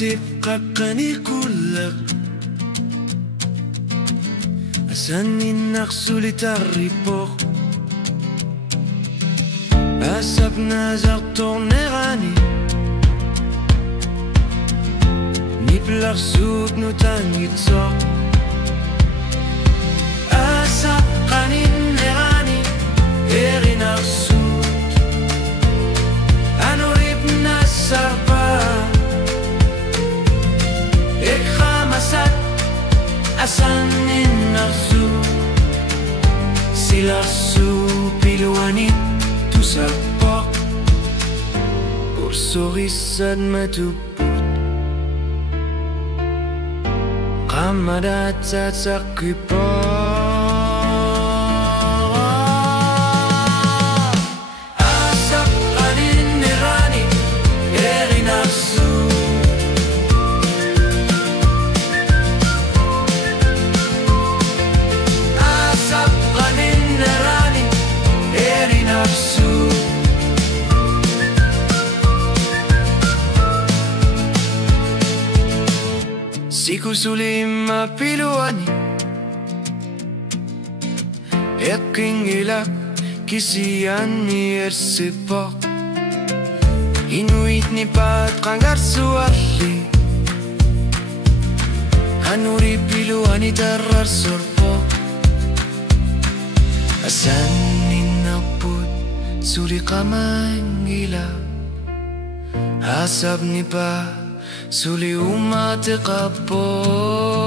تبقى كلك أسني النقص لتريبوخ أسبنا زرطون غاني نبلغ سود نتاني تصوق أسب قانين غاني إغينا السود أنو ريبنا السربان Asani narsu Silarsu piluani tu sapok Ursorisad matuput Qamadat satsakipok Asap qanin nirani Eri narsu Siku sulima piluani Eking ilak kisian ni ersipok Inuit ni pat kangar suarli Hanuri piluani tarar sorpok Asan ninaput suri kamangila Hasab ni pa Suli umat kapok